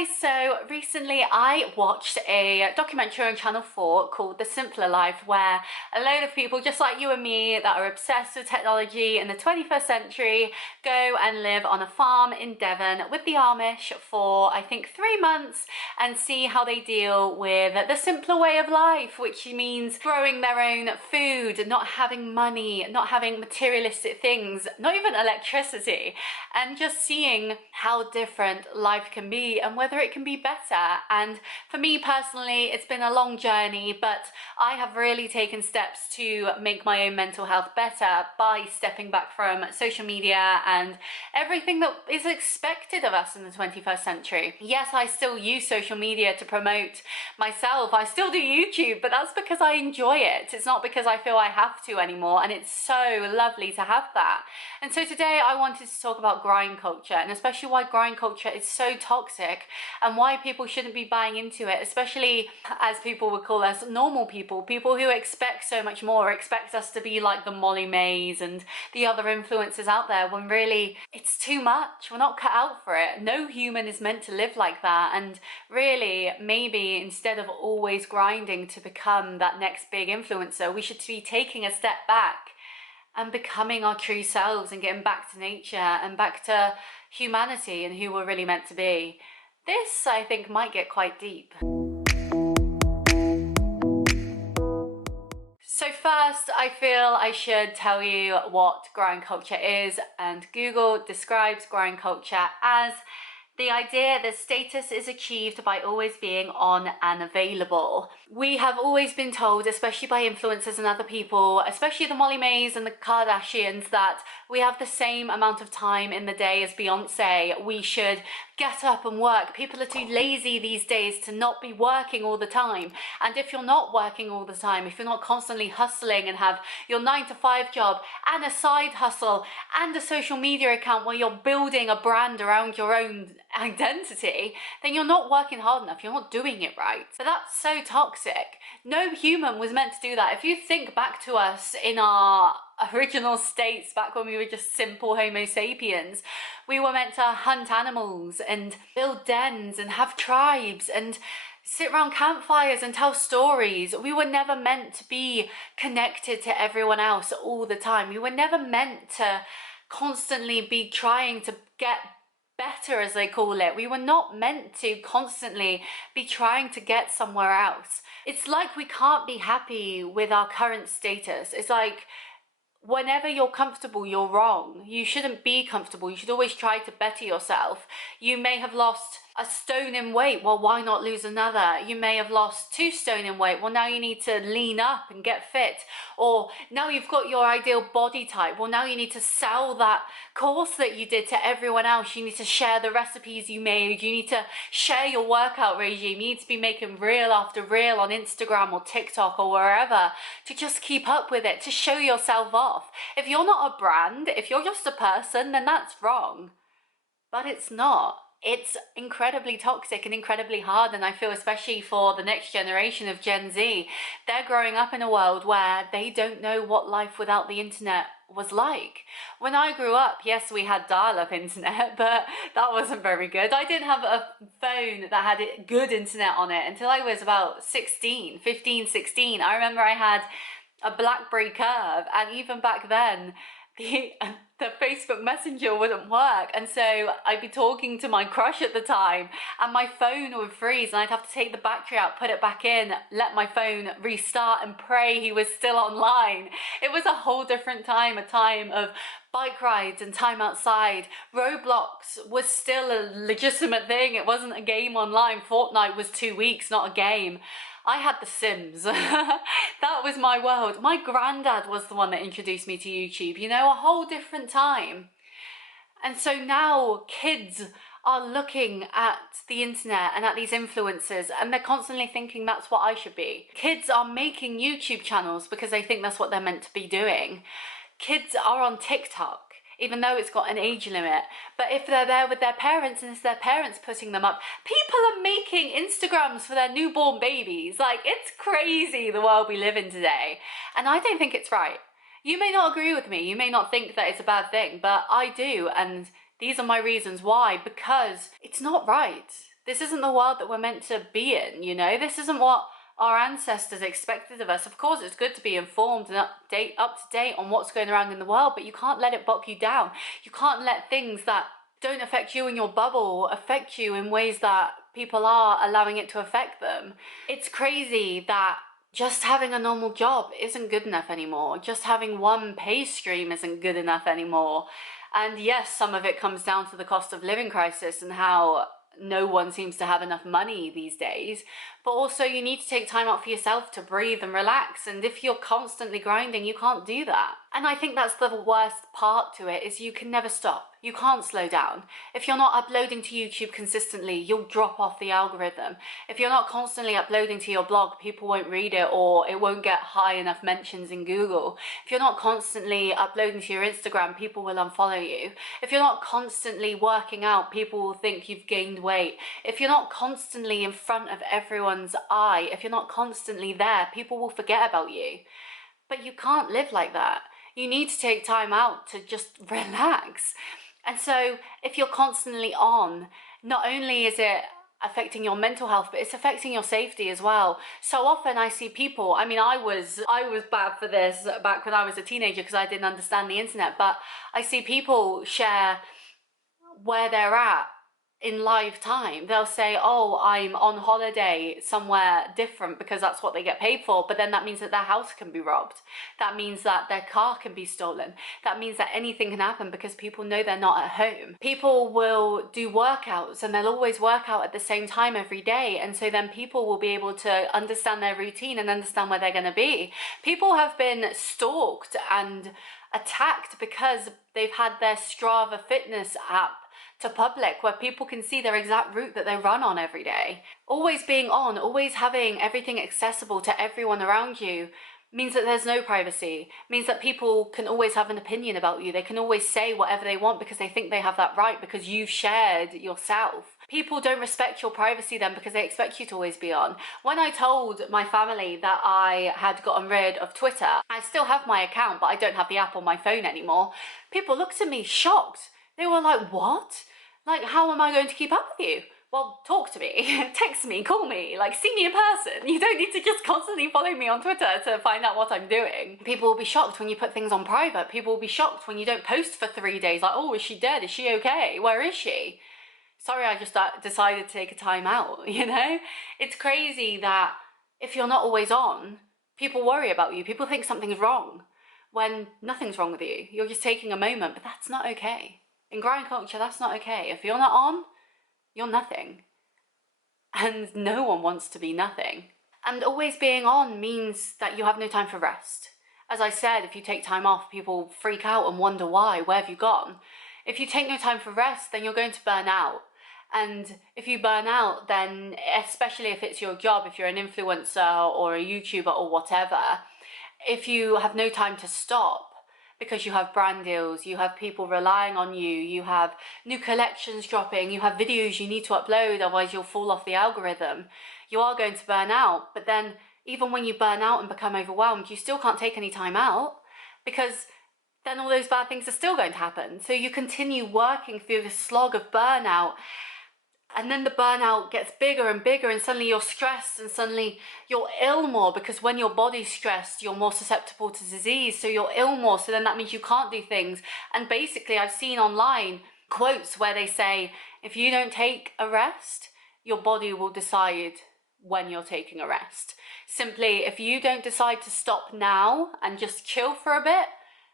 guys, so recently I watched a documentary on Channel 4 called The Simpler Life, where a load of people just like you and me that are obsessed with technology in the 21st century go and live on a farm in Devon with the Amish for I think 3 months and see how they deal with the simpler way of life, which means growing their own food, not having money, not having materialistic things, not even electricity, and just seeing how different life can be and whether it can be better. And for me personally, it's been a long journey, but I have really taken steps to make my own mental health better by stepping back from social media and everything that is expected of us in the 21st century. Yes, I still use social media to promote myself. I still do YouTube, but that's because I enjoy it. It's not because I feel I have to anymore, and it's so lovely to have that. And so today I wanted to talk about grind culture, and especially why grind culture is so toxic and why people shouldn't be buying into it, especially as people would call us normal people, people who expect so much more, expect us to be like the Molly Mays and the other influencers out there, when really it's too much. We're not cut out for it. No human is meant to live like that. And really, maybe instead of always grinding to become that next big influencer, we should be taking a step back and becoming our true selves and getting back to nature and back to humanity and who we're really meant to be. This, I think, might get quite deep. So first, I feel I should tell you what grind culture is, and Google describes grind culture as the idea that status is achieved by always being on and available. We have always been told, especially by influencers and other people, especially the Molly Mays and the Kardashians, that we have the same amount of time in the day as Beyonce. We should get up and work. People are too lazy these days to not be working all the time. And if you're not working all the time, if you're not constantly hustling and have your 9-to-5 job and a side hustle and a social media account where you're building a brand around your own identity, then you're not working hard enough. You're not doing it right. So that's so toxic. No human was meant to do that. If you think back to us in our original states, back when we were just simple Homo sapiens, we were meant to hunt animals and build dens and have tribes and sit around campfires and tell stories. We were never meant to be connected to everyone else all the time. We were never meant to constantly be trying to get better, as they call it. We were not meant to constantly be trying to get somewhere else. It's like we can't be happy with our current status. It's like whenever you're comfortable, you're wrong. You shouldn't be comfortable. You should always try to better yourself. You may have lost a stone in weight, well, why not lose another? You may have lost 2 stone in weight, well, now you need to lean up and get fit. Or now you've got your ideal body type, well, now you need to sell that course that you did to everyone else. You need to share the recipes you made. You need to share your workout regime. You need to be making reel after reel on Instagram or TikTok or wherever to just keep up with it, to show yourself off. If you're not a brand, if you're just a person, then that's wrong. But it's not. It's incredibly toxic and incredibly hard, and I feel especially for the next generation of Gen Z, they're growing up in a world where they don't know what life without the internet was like. When I grew up, yes, we had dial-up internet, but that wasn't very good. I didn't have a phone that had good internet on it until I was about 15, 16. I remember I had a BlackBerry Curve, and even back then, the Facebook Messenger wouldn't work, and so I'd be talking to my crush at the time and my phone would freeze and I'd have to take the battery out, put it back in, let my phone restart and pray he was still online. It was a whole different time, a time of bike rides and time outside. Roblox was still a legitimate thing. It wasn't a game online. Fortnite was 2 weeks, not a game. I had The Sims. That was my world. My granddad was the one that introduced me to YouTube, you know, a whole different time. And so now kids are looking at the internet and at these influencers and they're constantly thinking that's what I should be. Kids are making YouTube channels because they think that's what they're meant to be doing. Kids are on TikTok, even though it's got an age limit. But if they're there with their parents and it's their parents putting them up, people are making Instagrams for their newborn babies. Like, it's crazy the world we live in today. And I don't think it's right. You may not agree with me. You may not think that it's a bad thing, but I do. And these are my reasons why. Because it's not right. This isn't the world that we're meant to be in, you know? This isn't what our ancestors expected of us. Of course, it's good to be informed and up to date on what's going around in the world, but you can't let it bog you down. You can't let things that don't affect you in your bubble affect you in ways that people are allowing it to affect them. It's crazy that just having a normal job isn't good enough anymore. Just having one pay stream isn't good enough anymore. And yes, some of it comes down to the cost of living crisis and how no one seems to have enough money these days, but also you need to take time out for yourself to breathe and relax. And if you're constantly grinding, you can't do that. And I think that's the worst part to it, is you can never stop. You can't slow down. If you're not uploading to YouTube consistently, you'll drop off the algorithm. If you're not constantly uploading to your blog, people won't read it, or it won't get high enough mentions in Google. If you're not constantly uploading to your Instagram, people will unfollow you. If you're not constantly working out, people will think you've gained weight. If you're not constantly in front of everyone's eye, if you're not constantly there, people will forget about you. But you can't live like that. You need to take time out to just relax. And so if you're constantly on, not only is it affecting your mental health, but it's affecting your safety as well. So often I see people, I mean, I was bad for this back when I was a teenager because I didn't understand the internet, but I see people share where they're at in live time. They'll say, oh, I'm on holiday somewhere different, because that's what they get paid for, but then that means that their house can be robbed. That means that their car can be stolen. That means that anything can happen because people know they're not at home. People will do workouts and they'll always work out at the same time every day, and so then people will be able to understand their routine and understand where they're going to be. People have been stalked and attacked because they've had their Strava fitness app to public, where people can see their exact route that they run on every day. Always being on, always having everything accessible to everyone around you means that there's no privacy, means that people can always have an opinion about you. They can always say whatever they want because they think they have that right because you've shared yourself. People don't respect your privacy then because they expect you to always be on. When I told my family that I had gotten rid of Twitter, I still have my account, but I don't have the app on my phone anymore, people looked at me shocked. They were like, what? Like, how am I going to keep up with you? Well, talk to me, text me, call me, like, see me in person. You don't need to just constantly follow me on Twitter to find out what I'm doing. People will be shocked when you put things on private. People will be shocked when you don't post for 3 days. Like, oh, is she dead? Is she okay? Where is she? Sorry, I just decided to take a time out, you know? It's crazy that if you're not always on, people worry about you. People think something's wrong when nothing's wrong with you. You're just taking a moment, but that's not okay. In grind culture, that's not okay. If you're not on, you're nothing. And no one wants to be nothing. And always being on means that you have no time for rest. As I said, if you take time off, people freak out and wonder why. Where have you gone? If you take no time for rest, then you're going to burn out. And if you burn out, then especially if it's your job, if you're an influencer or a YouTuber or whatever, if you have no time to stop, because you have brand deals, you have people relying on you, you have new collections dropping, you have videos you need to upload, otherwise you'll fall off the algorithm, you are going to burn out. But then even when you burn out and become overwhelmed, you still can't take any time out, because then all those bad things are still going to happen. So you continue working through the slog of burnout, and then the burnout gets bigger and bigger, and suddenly you're stressed, and suddenly you're ill more, because when your body's stressed, you're more susceptible to disease, so you're ill more, so then that means you can't do things. And basically, I've seen online quotes where they say, if you don't take a rest, your body will decide when you're taking a rest. Simply, if you don't decide to stop now and just chill for a bit,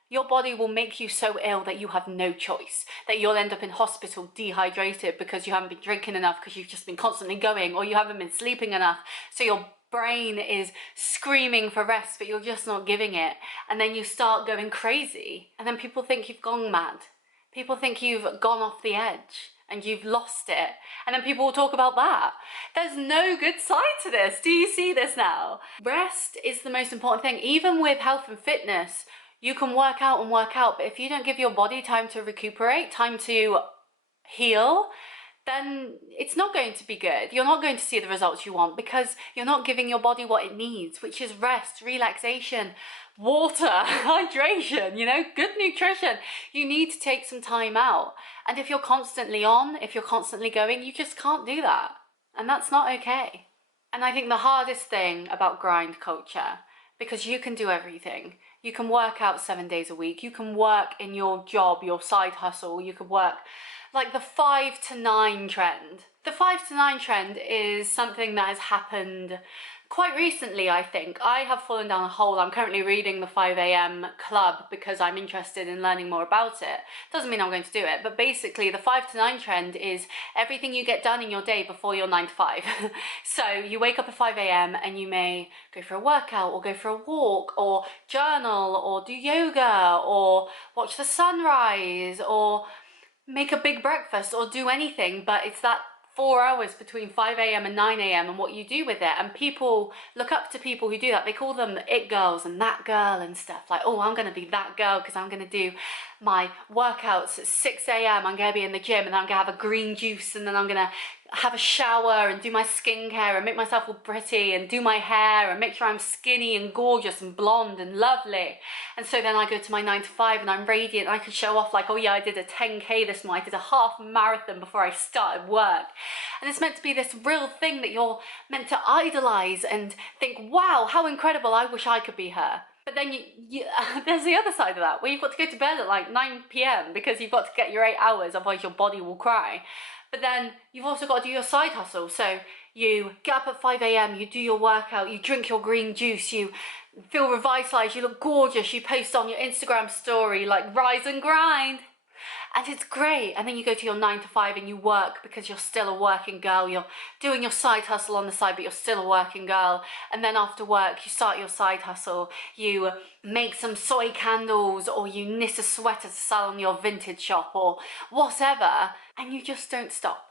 your body will make you so ill that you have no choice, that you'll end up in hospital dehydrated because you haven't been drinking enough, because you've just been constantly going, or you haven't been sleeping enough. So your brain is screaming for rest, but you're just not giving it. And then you start going crazy. And then people think you've gone mad. People think you've gone off the edge and you've lost it. And then people will talk about that. There's no good side to this. Do you see this now? Rest is the most important thing. Even with health and fitness, you can work out and work out, but if you don't give your body time to recuperate, time to heal, then it's not going to be good. You're not going to see the results you want because you're not giving your body what it needs, which is rest, relaxation, water, hydration, you know, good nutrition. You need to take some time out. And if you're constantly on, if you're constantly going, you just can't do that. And that's not okay. And I think the hardest thing about grind culture, because you can do everything. You can work out 7 days a week. You can work in your job, your side hustle. You could work like the 5 to 9 trend. The 5 to 9 trend is something that has happened quite recently, I think. I have fallen down a hole. I'm currently reading the 5 a.m. club because I'm interested in learning more about it. Doesn't mean I'm going to do it, but basically the 5 to 9 trend is everything you get done in your day before your 9 to 5. So you wake up at 5 a.m. and you may go for a workout or go for a walk or journal or do yoga or watch the sunrise or make a big breakfast or do anything, but it's that 4 hours between 5 a.m. and 9 a.m. and what you do with it. And people look up to people who do that. They call them it girls and that girl and stuff. Like, oh, I'm going to be that girl because I'm going to do my workouts at 6 a.m. I'm going to be in the gym and I'm going to have a green juice and then I'm going to have a shower and do my skincare and make myself all pretty and do my hair and make sure I'm skinny and gorgeous and blonde and lovely. And so then I go to my 9 to 5 and I'm radiant and I can show off like, oh yeah, I did a 10K this morning, I did a half marathon before I started work. And it's meant to be this real thing that you're meant to idolize and think, wow, how incredible, I wish I could be her. But then there's the other side of that, where you've got to go to bed at like 9 p.m. because you've got to get your 8 hours, otherwise your body will cry. But then you've also got to do your side hustle. So you get up at 5 a.m, you do your workout, you drink your green juice, you feel revitalized, you look gorgeous, you post on your Instagram story like rise and grind. And it's great. And then you go to your 9 to 5 and you work because you're still a working girl. You're doing your side hustle on the side, but you're still a working girl. And then after work, you start your side hustle. You make some soy candles or you knit a sweater to sell on your vintage shop or whatever. And you just don't stop.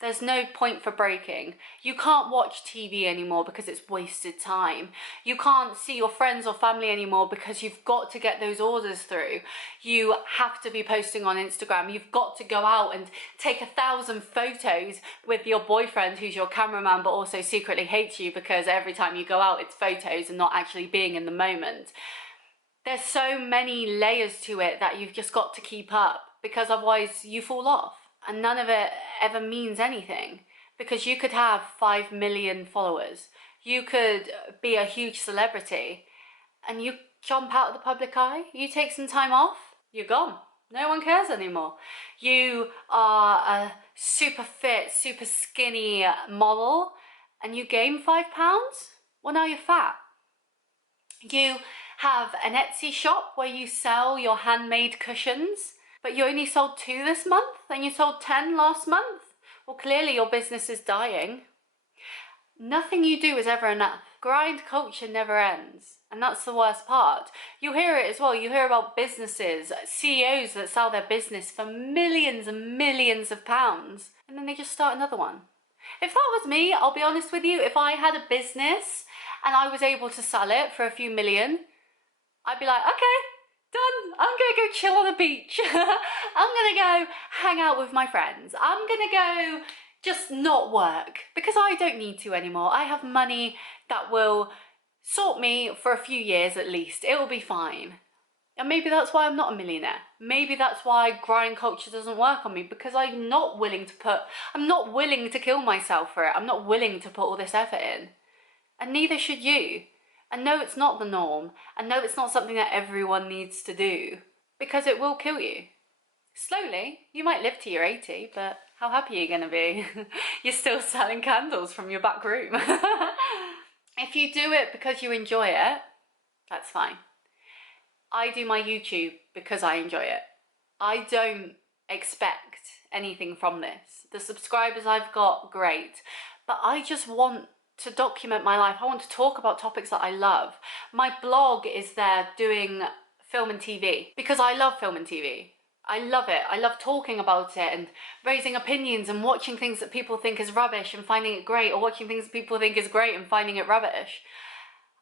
There's no point for breaking. You can't watch TV anymore because it's wasted time. You can't see your friends or family anymore because you've got to get those orders through. You have to be posting on Instagram. You've got to go out and take 1,000 photos with your boyfriend who's your cameraman but also secretly hates you because every time you go out it's photos and not actually being in the moment. There's so many layers to it that you've just got to keep up because otherwise you fall off. And none of it ever means anything because you could have 5 million followers. You could be a huge celebrity and you jump out of the public eye. You take some time off, you're gone. No one cares anymore. You are a super fit, super skinny model and you gain 5 pounds? Well, now you're fat. You have an Etsy shop where you sell your handmade cushions, but you only sold 2 this month and you sold 10 last month. Well, clearly your business is dying. Nothing you do is ever enough. Grind culture never ends. And that's the worst part. You hear it as well. You hear about businesses, CEOs that sell their business for millions and millions of pounds, and then they just start another one. If that was me, I'll be honest with you, if I had a business and I was able to sell it for a few million, I'd be like, okay, done. I'm gonna go chill on the beach. I'm gonna go hang out with my friends. I'm gonna go just not work because I don't need to anymore. I have money that will sort me for a few years at least. It will be fine. And maybe that's why I'm not a millionaire. Maybe that's why grind culture doesn't work on me because I'm not willing to kill myself for it. I'm not willing to put all this effort in. And neither should you. And no, it's not the norm. And no, it's not something that everyone needs to do because it will kill you. Slowly, you might live to your 80, but how happy are you going to be? You're still selling candles from your back room. If you do it because you enjoy it, that's fine. I do my YouTube because I enjoy it. I don't expect anything from this. The subscribers I've got, great. But I just want to document my life. I want to talk about topics that I love. My blog is there doing film and TV because I love film and TV. I love it. I love talking about it and raising opinions and watching things that people think is rubbish and finding it great, or watching things that people think is great and finding it rubbish.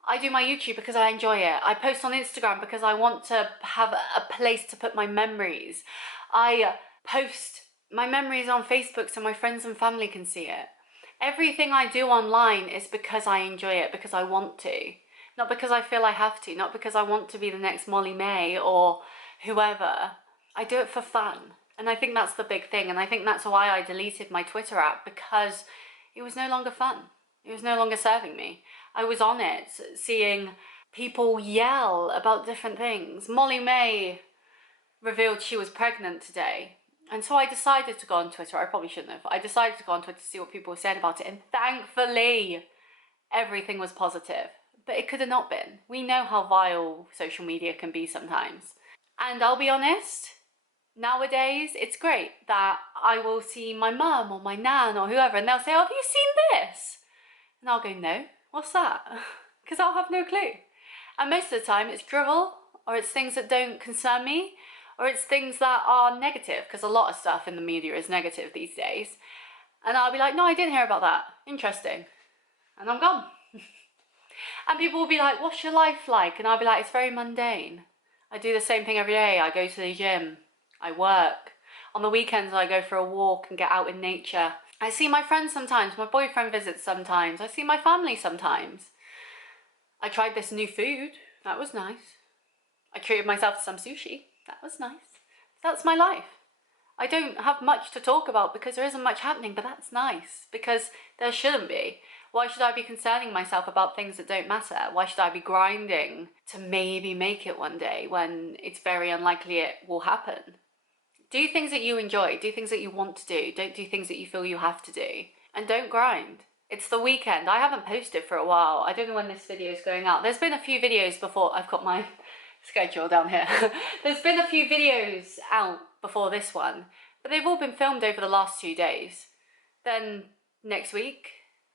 I do my YouTube because I enjoy it. I post on Instagram because I want to have a place to put my memories. I post my memories on Facebook so my friends and family can see it. Everything I do online is because I enjoy it, because I want to. Not because I feel I have to, not because I want to be the next Molly May or whoever. I do it for fun. And I think that's the big thing. And I think that's why I deleted my Twitter app, because it was no longer fun. It was no longer serving me. I was on it, seeing people yell about different things. Molly May revealed she was pregnant today. And so I decided to go on Twitter. I probably shouldn't have. I decided to go on Twitter to see what people were saying about it. And thankfully, everything was positive. But it could have not been. We know how vile social media can be sometimes. And I'll be honest, nowadays, it's great that I will see my mum or my nan or whoever, and they'll say, oh, have you seen this? And I'll go, no, what's that? Because I'll have no clue. And most of the time it's drivel, or it's things that don't concern me, or it's things that are negative, because a lot of stuff in the media is negative these days. And I'll be like, no, I didn't hear about that. Interesting. And I'm gone. And people will be like, what's your life like? And I'll be like, it's very mundane. I do the same thing every day. I go to the gym. I work. On the weekends, I go for a walk and get out in nature. I see my friends sometimes. My boyfriend visits sometimes. I see my family sometimes. I tried this new food. That was nice. I treated myself to some sushi. That was nice. That's my life. I don't have much to talk about because there isn't much happening, but that's nice because there shouldn't be. Why should I be concerning myself about things that don't matter? Why should I be grinding to maybe make it one day when it's very unlikely it will happen? Do things that you enjoy. Do things that you want to do. Don't do things that you feel you have to do. And don't grind. It's the weekend. I haven't posted for a while. I don't know when this video is going out. There's been a few videos before. I've got my schedule down here. There's been a few videos out before this one, but they've all been filmed over the last 2 days. Then next week,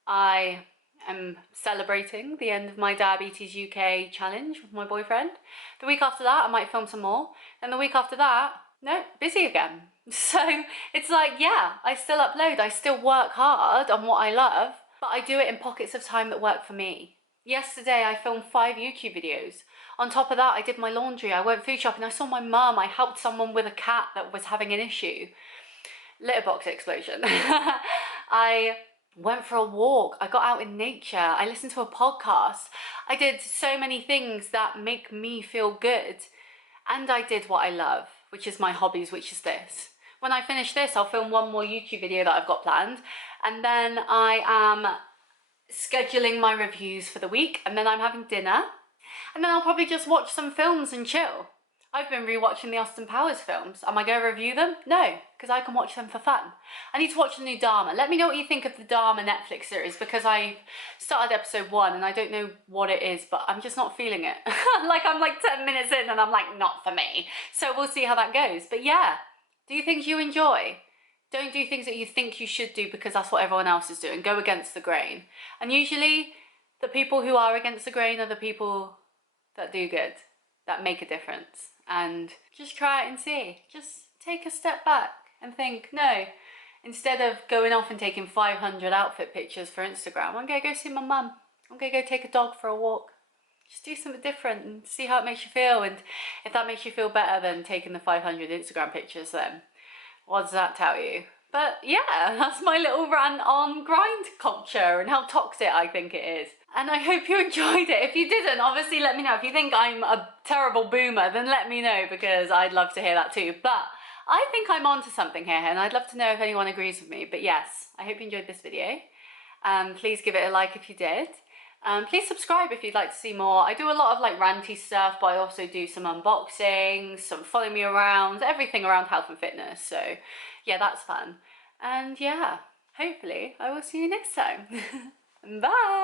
I am celebrating the end of my Diabetes UK challenge with my boyfriend. The week after that, I might film some more. And the week after that, no, busy again. So it's like, yeah, I still upload. I still work hard on what I love, but I do it in pockets of time that work for me. Yesterday, I filmed 5 YouTube videos. On top of that, I did my laundry. I went food shopping. I saw my mum. I helped someone with a cat that was having an issue. Litter box explosion. I went for a walk. I got out in nature. I listened to a podcast. I did so many things that make me feel good. And I did what I love, which is my hobbies, which is this. When I finish this, I'll film one more YouTube video that I've got planned. And then I am scheduling my reviews for the week. And then I'm having dinner. And then I'll probably just watch some films and chill. I've been rewatching the Austin Powers films. Am I going to review them? No, because I can watch them for fun. I need to watch the new Dharma. Let me know what you think of the Dharma Netflix series, because I started episode 1 and I don't know what it is, but I'm just not feeling it. I'm like 10 minutes in and I'm like, not for me. So we'll see how that goes. But yeah, do things you enjoy. Don't do things that you think you should do because that's what everyone else is doing. Go against the grain. And usually the people who are against the grain are the people that do good, that make a difference. And just try it and see. Just take a step back and think, no, instead of going off and taking 500 outfit pictures for Instagram, I'm going to go see my mum. I'm going to go take a dog for a walk. Just do something different and see how it makes you feel. And if that makes you feel better than taking the 500 Instagram pictures, then what does that tell you? But yeah, that's my little rant on grind culture and how toxic I think it is. And I hope you enjoyed it. If you didn't, obviously let me know. If you think I'm a terrible boomer, then let me know, because I'd love to hear that too. But I think I'm onto something here, and I'd love to know if anyone agrees with me. But yes, I hope you enjoyed this video. Please give it a like if you did. Please subscribe if you'd like to see more. I do a lot of like ranty stuff, but I also do some unboxings, some follow me around, everything around health and fitness. So yeah, that's fun. And yeah, hopefully I will see you next time. Bye.